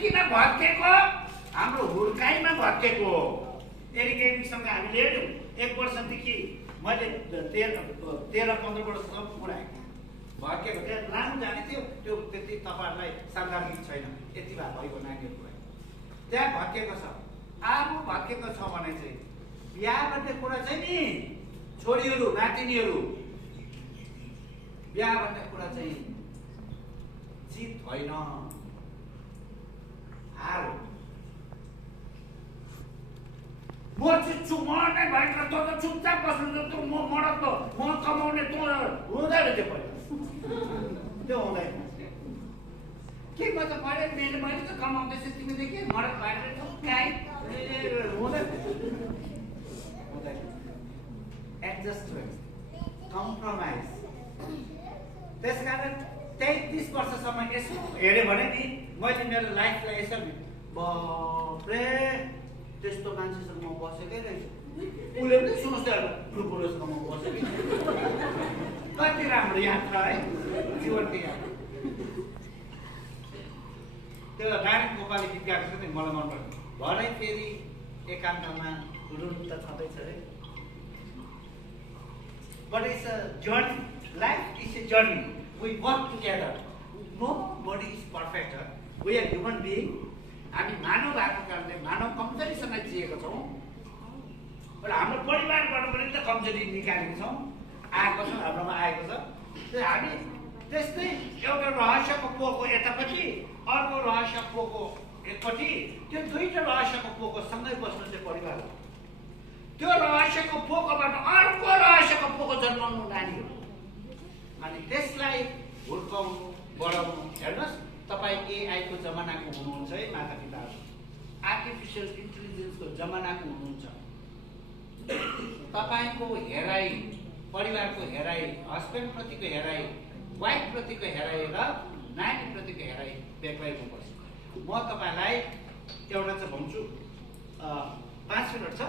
किन भत्केको? हाम्रो हुर्काइमा भत्केको। एरिकेमीसँग हामीले हेऱ्यौँ 1 वर्षदेखि मैले 13-15 वर्षसम्म पुऱ्याएँ। भत्केको त्यहाँ लानु जाने थियो, त्यो त्यति तपाईँहरूलाई सान्दर्भिक छैन, यति भए भएको नानीहरूको लागि त्यहाँ भत्केको छ। अब भत्केको छ भने चाहिँ बिहा भन्ने कुरा चाहिँ नि छोरीहरू नातिनीहरू, बिहा भन्ने कुरा चाहिँ जित होइन, हार हो। म चिच्छु, म नै भएन, तँ त चुपचाप बस्नु, त म मरत त म कमाउने, तँ हुँदैन त्यो पहिला त्यो हुँदैन। के म त मैले त कमाउँदैछु, तिमीले के मरत भएर गाई हुँदैन हुँदैन। Adjustment, compromise. त्यसकारण 33 वर्षसम्म यसो हेऱ्यो भने नि मैले मेरो लाइफलाई यसो बाफ्रे त्यस्तो मान्छेसँग म बसेकै रहेछु, उसले पनि सोच्दै होला यो बुढोसँग म बसेकै। कति राम्रो यात्रा है जीवनको यात्रा। त्यो नारायण गोपालले गीत गाएको छ नि, मलाई मनपर्छ। भरे फेरि एकान्तमा रुन त छँदैछ है। But it's a journey. Life is a journey. We work together. Nobody is perfect. We are human being. हामी मानव भएको कारणले मानव कमजोरीसँग जिएको छौँ। र हाम्रो परिवारबाट पनि त कमजोरी निकालेको छौँ, आएको छ, हाम्रोमा आएको छ। हामी त्यस्तै एउटा रहस्यको पोको यतापट्टि, अर्को रहस्य पोको एकपट्टि, त्यो दुईटा रहस्यको पोको सँगै बस्नु चाहिँ परिवार हो। त्यो रहस्यको पोकोबाट अर्को रहस्यको पोको जन्माउनु नानी हो। अनि त्यसलाई हुर्काउनु बढाउनु। हेर्नुहोस्, तपाईँ एआईको जमानाको हुनुहुन्छ है माता पिताहरू, आर्टिफिसियल इन्टेलिजेन्सको जमानाको हुनुहुन्छ। तपाईँको हेराइ, परिवारको हेराइ, हस्बेन्डप्रतिको हेराइ, वाइफप्रतिको हेराइ र नानीप्रतिको हेराइ बेग्लै हुनुपर्छ। म तपाईँलाई एउटा चाहिँ भन्छु, 5 मिनट छ।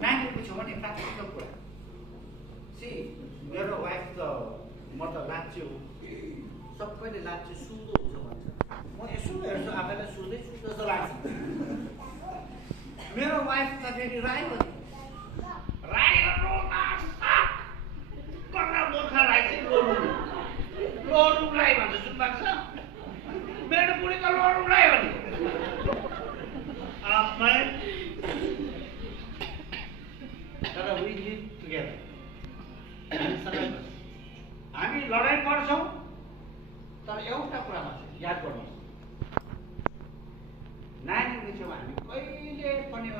नानीहरूको छेउमा नि प्र्याक्टिकल कुरा। मेरो वाइफ त म त लाच्चे हो, सबैले लाच्चे सुँदो हुन्छ भन्छ। म यसो हेर्छु आफैलाई सुँदैछु जस्तो लाग्छ। मेरो वाइफ त फेरि राई हो नि, राई गोर्खा राई चाहिँ लोरुङ राई भन्छ, सुन्नुभएको छ? मेरो बुढी त लोरुङ राई हो नि। तर we live together. हामी लडाइँ गर्छौँ, तर एउटा कुरामा चाहिँ याद गर्नुहोस्, नानीहरू छेउमा हामी कहिले पनि